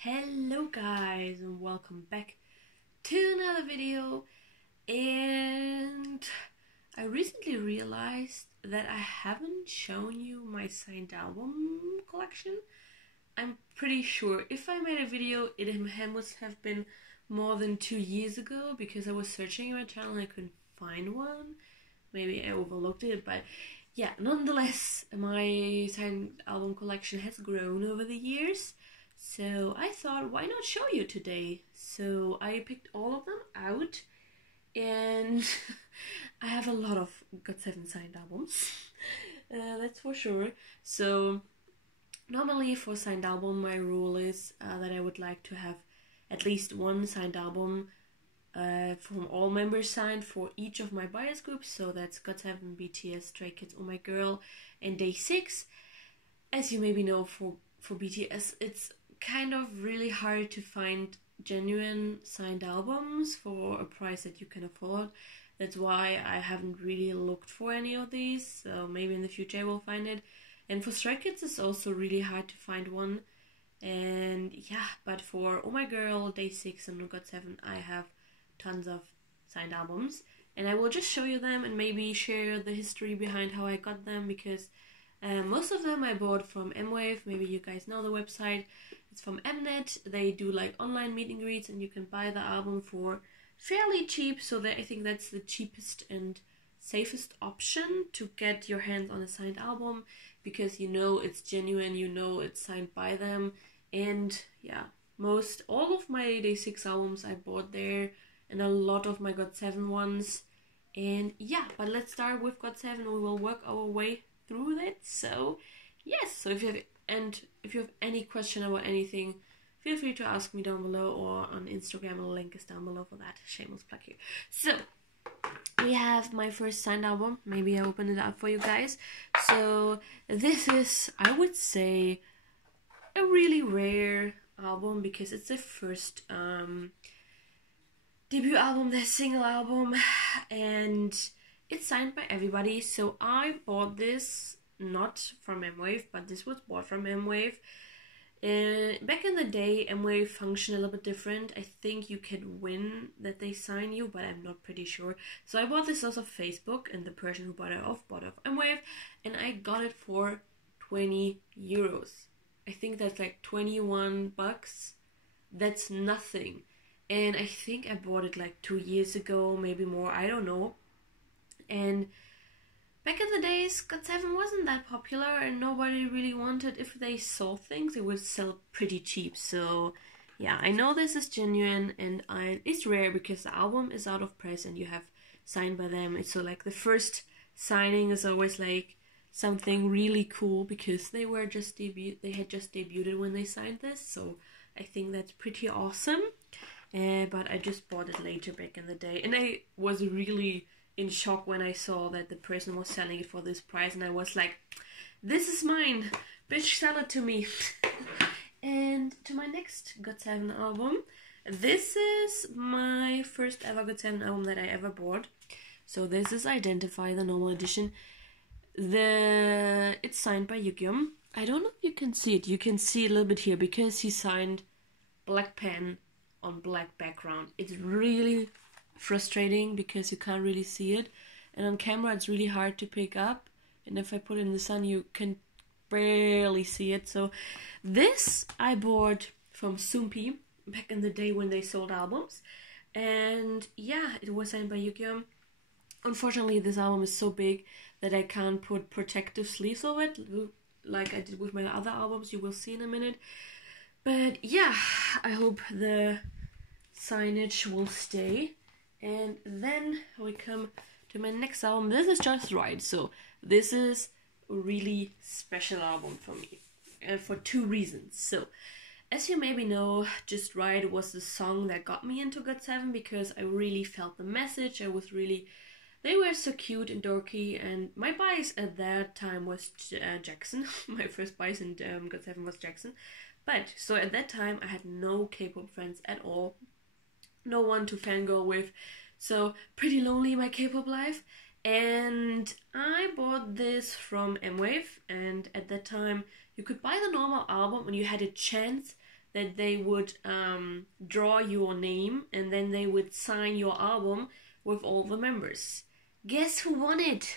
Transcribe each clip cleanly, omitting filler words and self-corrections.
Hello guys and welcome back to another video. And I recently realized that I haven't shown you my signed album collection. I'm pretty sure if I made a video it must have been more than 2 years ago, because I was searching my channel and I couldn't find one. Maybe I overlooked it, but yeah, nonetheless my signed album collection has grown over the years. So I thought, why not show you today? So I picked all of them out, and I have a lot of GOT7 signed albums, that's for sure. So normally for signed album, my rule is that I would like to have at least one signed album from all members signed for each of my bias groups. So that's GOT7, BTS, Stray Kids, Oh My Girl, and Day6. As you maybe know, for BTS, it's kind of really hard to find genuine signed albums for a price that you can afford. That's why I haven't really looked for any of these, so maybe in the future I will find it. And for Stray Kids it's also really hard to find one. And yeah, but for Oh My Girl, Day6 and GOT7 I have tons of signed albums, and I will just show you them and maybe share the history behind how I got them, because most of them I bought from Mwave. Maybe you guys know the website. It's from Mnet. They do like online meet and greets, and you can buy the album for fairly cheap. So I think that's the cheapest and safest option to get your hands on a signed album, because you know it's genuine, you know it's signed by them. And yeah, all of my Day6 albums I bought there, and a lot of my GOT7 ones. And yeah, but let's start with GOT7. We will work our way through it. So yes, so if you have any question about anything, feel free to ask me down below, or on Instagram. The link is down below for that. Shameless plug here. So we have my first signed album. Maybe I open it up for you guys. So this is, I would say, a really rare album, because it's the first debut album, their single album, and it's signed by everybody. So I bought this not from Mwave, but this was bought from Mwave. Back in the day, Mwave functioned a little bit different. I think you could win that they sign you, but I'm not pretty sure. So I bought this off of Facebook, and the person who bought it off Mwave, and I got it for 20 euros. I think that's like 21 bucks. That's nothing. And I think I bought it like 2 years ago, maybe more, I don't know. And back in the days, GOT7 wasn't that popular, and nobody really wanted, if they sold things, they would sell pretty cheap. So yeah, I know this is genuine, and it's rare because the album is out of press and you have signed by them. So like the first signing is always like something really cool, because they had just debuted when they signed this. So I think that's pretty awesome. But I just bought it later back in the day, and I was really in shock when I saw that the person was selling it for this price, and I was like, this is mine, bitch, sell it to me. And to my next GOT7 album, this is my first ever GOT7 album that I ever bought. So this is Identify, the normal edition. It's signed by Yugyeom. I don't know if you can see it. You can see a little bit here, because he signed black pen on black background. It's really frustrating because you can't really see it, and on camera it's really hard to pick up, and if I put it in the sun you can barely see it. So this I bought from Soompi back in the day when they sold albums, and yeah, it was signed by Yugyeom. Unfortunately, this album is so big that I can't put protective sleeves over it like I did with my other albums. You will see in a minute. But yeah, I hope the signage will stay. And then we come to my next album. This is Just Right. So this is a really special album for me, for 2 reasons. So as you maybe know, Just Right was the song that got me into GOT7, because I really felt the message. They were so cute and dorky, and my bias at that time was Jackson. My first bias in GOT7 was Jackson. But so at that time I had no K-pop friends at all. No one to fangirl with, so pretty lonely my K-pop life. And I bought this from Mwave, and at that time you could buy the normal album and you had a chance that they would draw your name and then they would sign your album with all the members. Guess who won it?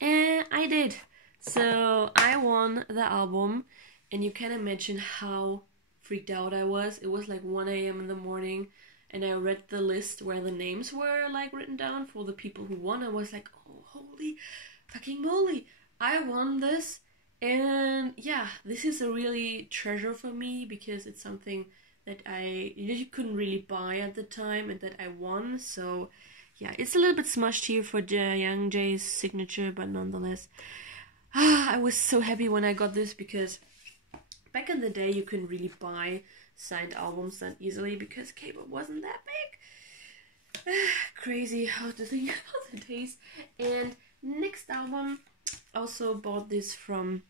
And I did. So I won the album, and you can imagine how freaked out I was. It was like 1 a.m. in the morning, and I read the list where the names were like written down for the people who won. I was like, oh, holy fucking moly, I won this. And yeah, this is a really treasure for me because it's something that you couldn't really buy at the time and that I won. So yeah, it's a little bit smushed here for Young Jay's signature, but nonetheless, I was so happy when I got this because back in the day you couldn't really buy signed albums that easily because Kpop wasn't that big. Crazy how to think about the days. And next album, also bought this from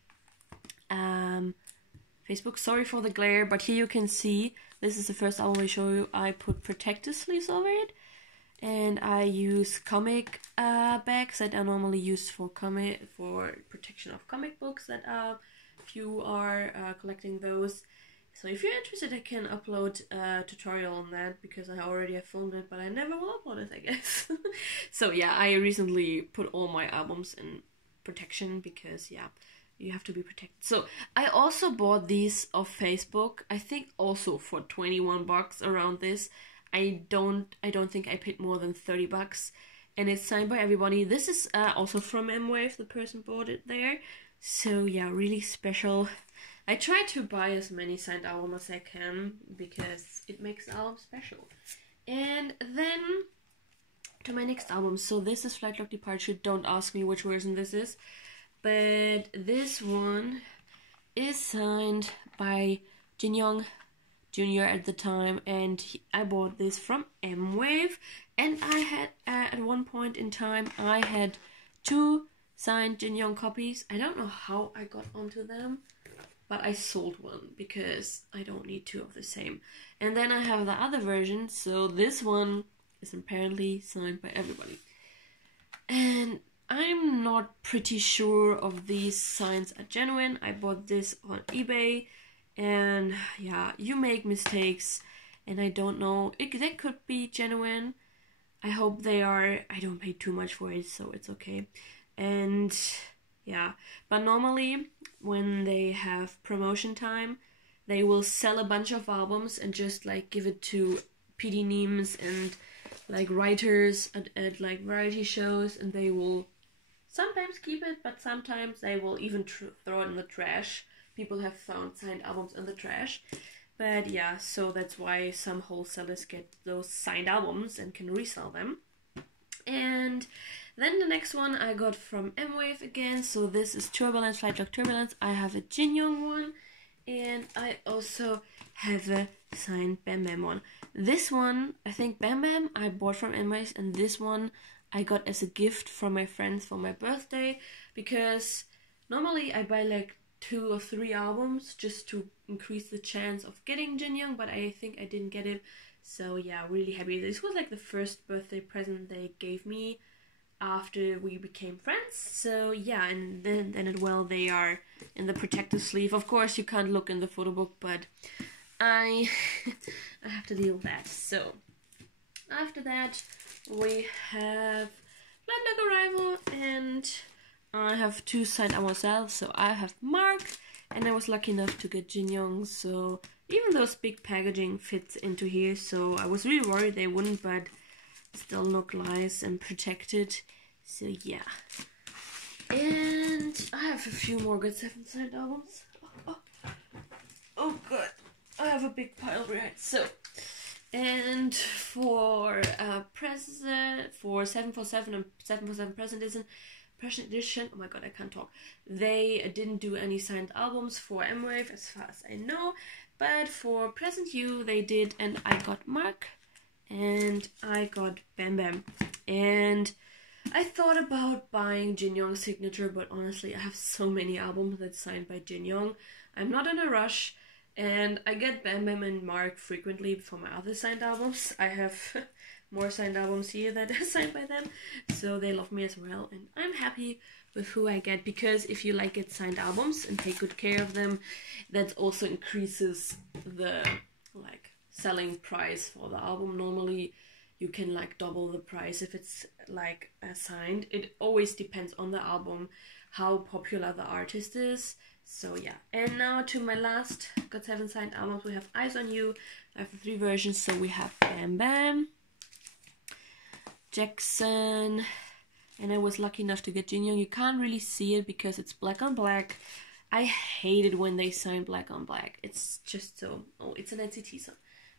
Facebook. Sorry for the glare, but here you can see this is the first album I show you. I put protective sleeves over it, and I use comic bags that are normally used for protection of comic books. That if you are collecting those. So if you're interested, I can upload a tutorial on that because I already have filmed it, but I never will upload it, I guess. So yeah, I recently put all my albums in protection because yeah, you have to be protected. So I also bought these off Facebook. I think also for 21 bucks around this. I don't think I paid more than 30 bucks, and it's signed by everybody. This is also from M-Wave. The person bought it there. So yeah, really special. I try to buy as many signed albums as I can because it makes the album special. And then to my next album. So this is Flight Log Departure. Don't ask me which version this is, but this one is signed by Jin Young Jr. at the time, and I bought this from M-Wave, and I had at one point in time I had 2 signed Jin Young copies. I don't know how I got onto them, but I sold one because I don't need 2 of the same. And then I have the other version, so this one is apparently signed by everybody. And I'm not pretty sure of these signs are genuine. I bought this on eBay, and yeah, you make mistakes, and I don't know. They could be genuine. I hope they are. I don't pay too much for it, so it's okay. And yeah, but normally when they have promotion time, they will sell a bunch of albums and just like give it to PD memes and like writers at like variety shows, and they will sometimes keep it, but sometimes they will even throw it in the trash. People have found signed albums in the trash. But yeah, so that's why some wholesalers get those signed albums and can resell them. And then the next one I got from M-Wave again. So this is Turbulence, Flight Log Turbulence. I have a Jin Young one, and I also have a signed Bam Bam one. This one, I think Bam Bam, I bought from M-Wave, and this one I got as a gift from my friends for my birthday, because normally I buy like 2 or 3 albums just to increase the chance of getting Jin Young, but I think I didn't get it. So yeah, really happy. This was like the first birthday present they gave me after we became friends. So yeah, and then they are in the protective sleeve. Of course you can't look in the photo book, but I have to deal with that. So after that we have Flight Log Arrival, and I have 2 signed ourselves. So I have Mark, and I was lucky enough to get Jin Young, so even those big packaging fits into here, so I was really worried they wouldn't, but still look nice and protected. So yeah. And I have a few more GOT7 signed albums. Oh god, I have a big pile behind. So, and for present, for 747 and 747 present edition, oh my god, I can't talk. They didn't do any signed albums for M-Wave as far as I know, but for Present You they did, and I got Mark and I got Bam Bam. And I thought about buying Jin Young's signature, but honestly I have so many albums that's signed by Jin Young. I'm not in a rush, and I get Bam Bam and Mark frequently for my other signed albums. I have more signed albums here that are signed by them, so they love me as well, and I'm happy with who I get, because if you like get signed albums and take good care of them, that also increases the like selling price for the album. Normally you can like double the price if it's like signed. It always depends on the album, how popular the artist is. So yeah, and now to my last GOT7 signed albums. We have Eyes on You. I have the 3 versions. So we have Bam Bam, Jackson, and I was lucky enough to get Jin Young. You can't really see it because it's black on black. I hate it when they sign black on black. It's just so... Oh, it's an NCT song.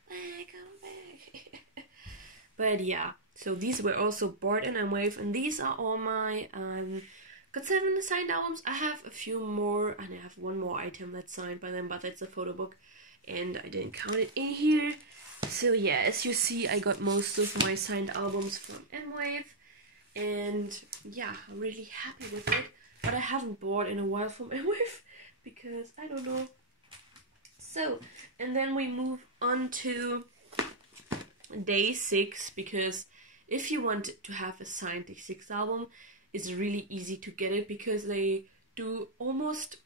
Black on black. But yeah, so these were also Bored and M-Wave, and these are all my GOT7 signed albums. I have a few more, and I have one more item that's signed by them, but that's a photo book, and I didn't count it in here. So yeah, as you see, I got most of my signed albums from M-Wave, and yeah, I'm really happy with it. But I haven't bought in a while from M-Wave because I don't know. So, and then we move on to day 6, because if you want to have a signed day 6 album, it's really easy to get it because they do almost,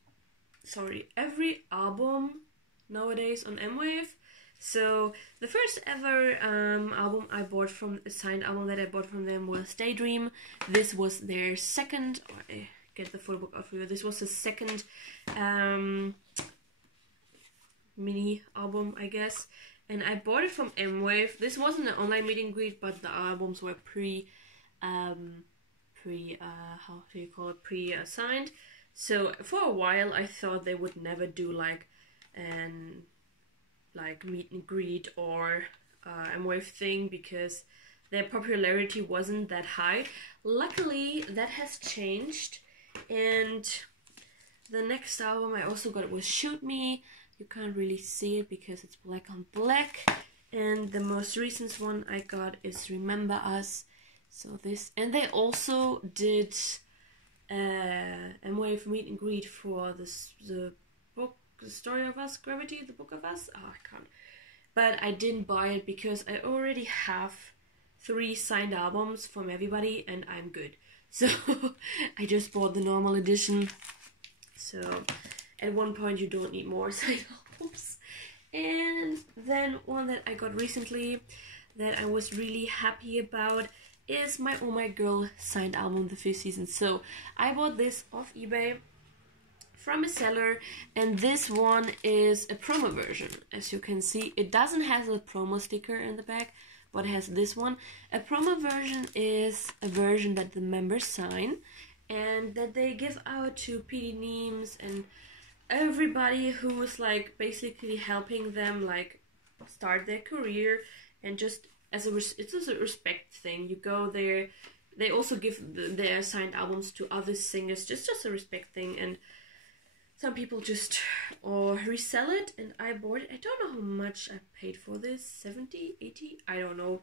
every album nowadays on M-Wave. So the first ever album I bought from, a signed album that I bought from them, was Daydream. This was their second, I get the photo book off here, this was the second mini album, I guess. And I bought it from M-Wave. This wasn't an online meet and greet, but the albums were pre-assigned. So for a while I thought they would never do like an meet and greet or M-Wave thing because their popularity wasn't that high. Luckily that has changed, and the next album I also got was Shoot Me. You can't really see it because it's black on black. And the most recent one I got is Remember Us. So this, and they also did M-Wave meet and greet for the book, The Story of Us, Gravity, the Book of Us. Oh, I can't. But I didn't buy it because I already have 3 signed albums from everybody and I'm good. So I just bought the normal edition. So at one point you don't need more signed albums. And then one that I got recently that I was really happy about is my Oh My Girl signed album, The 5th Season. So I bought this off eBay from a seller, and this one is a promo version. As you can see, it doesn't have a promo sticker in the back, but it has this one. A promo version is a version that the members sign and that they give out to PD Neems and everybody who's like basically helping them like start their career, and just as it's just a respect thing. You go there, they also give their signed albums to other singers, just a respect thing. And some people just resell it, and I bought it. I don't know how much I paid for this, 70, 80, I don't know.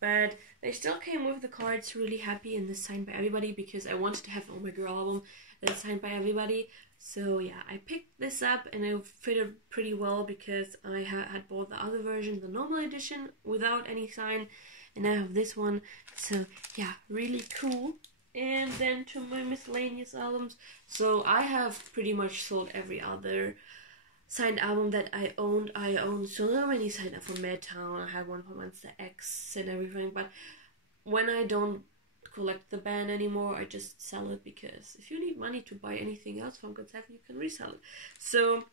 But they still came with the cards, really happy, and this signed by everybody because I wanted to have an Oh My Girl album that's signed by everybody. So yeah, I picked this up and it fitted pretty well because I had bought the other version, the normal edition, without any sign, and I have this one. So yeah, really cool. And then to my miscellaneous albums. So I have pretty much sold every other signed album that I owned. I owned so many signed albums from Madtown. I had one for Monster X and everything. But when I don't collect the band anymore, I just sell it, because if you need money to buy anything else from GOT7, you can resell it. So,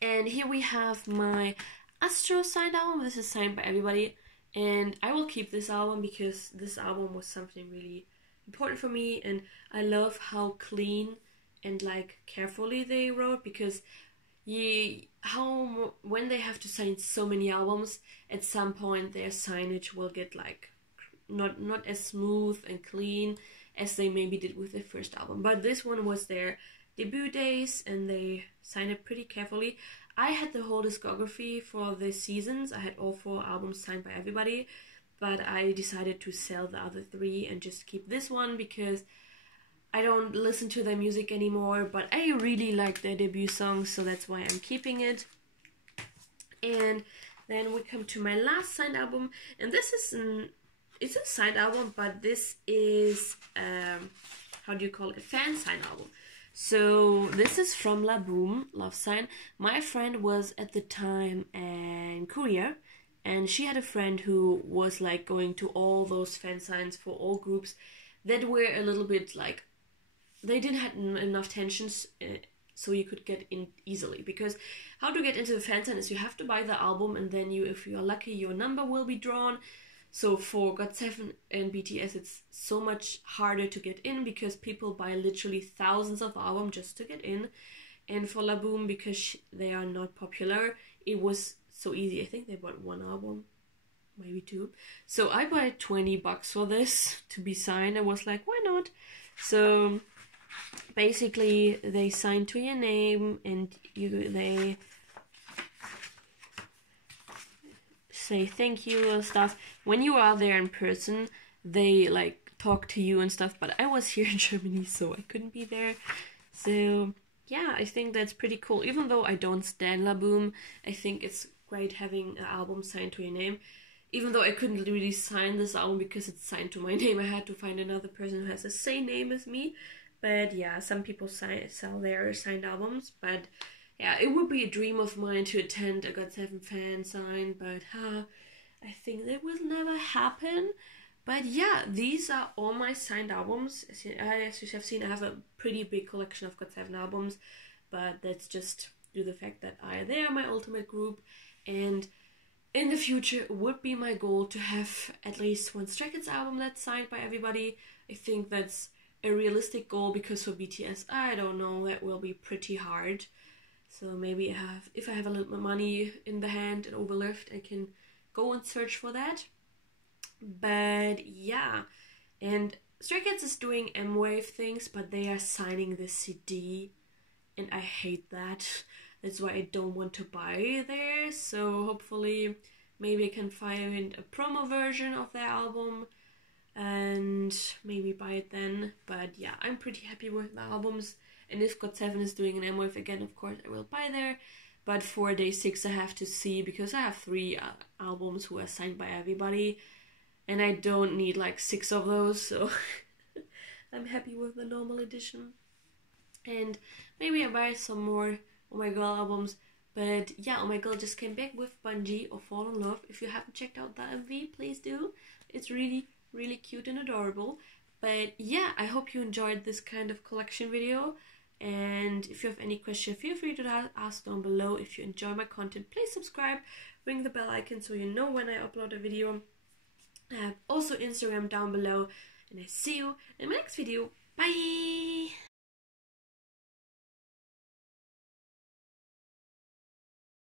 and here we have my Astro signed album. This is signed by everybody, and I will keep this album because this album was something really important for me, and I love how clean and like carefully they wrote, because when they have to sign so many albums, at some point their signage will get like not as smooth and clean as they maybe did with their first album. But this one was their debut days and they signed it pretty carefully. I had the whole discography for the seasons. I had all 4 albums signed by everybody, but I decided to sell the other 3 and just keep this one because I don't listen to their music anymore, but I really like their debut songs, so that's why I'm keeping it. And then we come to my last signed album, and this is it's a signed album, but this is how do you call it, fan sign album. So this is from La Boom, Love Sign. My friend was at the time in Korea, and she had a friend who was like going to all those fan signs for all groups that were a little bit like, they didn't have enough tensions so you could get in easily. Because how to get into the fan sign is you have to buy the album, and then you, if you are lucky, your number will be drawn. So for GOT7 and BTS, it's so much harder to get in because people buy literally thousands of albums just to get in. And for La Boom, because they are not popular, it was so easy. I think they bought one album, maybe two. So I bought $20 for this to be signed. I was like, why not? So basically, they sign to your name, and they say thank you and stuff. When you are there in person, they like talk to you and stuff, but I was here in Germany, so I couldn't be there. So yeah, I think that's pretty cool. Even though I don't stand La Boom, I think it's great having an album signed to your name. Even though I couldn't really sign this album because it's signed to my name, I had to find another person who has the same name as me. But yeah, some people sell their signed albums, but yeah, it would be a dream of mine to attend a GOT7 fan sign, but I think that will never happen. But yeah, these are all my signed albums. As you have seen, I have a pretty big collection of GOT7 albums, but that's just due to the fact that they are my ultimate group, and in the future it would be my goal to have at least one Stray Kids album that's signed by everybody. I think that's a realistic goal, because for BTS, I don't know, that will be pretty hard. So maybe if I have a little bit of money in the hand and overlift, I can go and search for that. But yeah, and Stray Kids is doing M-Wave things, but they are signing the CD, and I hate that. That's why I don't want to buy theirs. So hopefully maybe I can find a promo version of their album and maybe buy it then. But yeah, I'm pretty happy with the albums. And if GOT7 is doing an M-Wave again, of course I will buy there. But for day 6 I have to see, because I have 3 albums who are signed by everybody, and I don't need like 6 of those, so I'm happy with the normal edition. And maybe I buy some more Oh My Girl albums. But yeah, Oh My Girl just came back with Bungie or Fall in Love. If you haven't checked out the MV, please do. It's really, really cute and adorable. But yeah, I hope you enjoyed this kind of collection video. And if you have any question, feel free to ask down below. If you enjoy my content, please subscribe, ring the bell icon so you know when I upload a video. I have also Instagram down below, and I see you in my next video. Bye!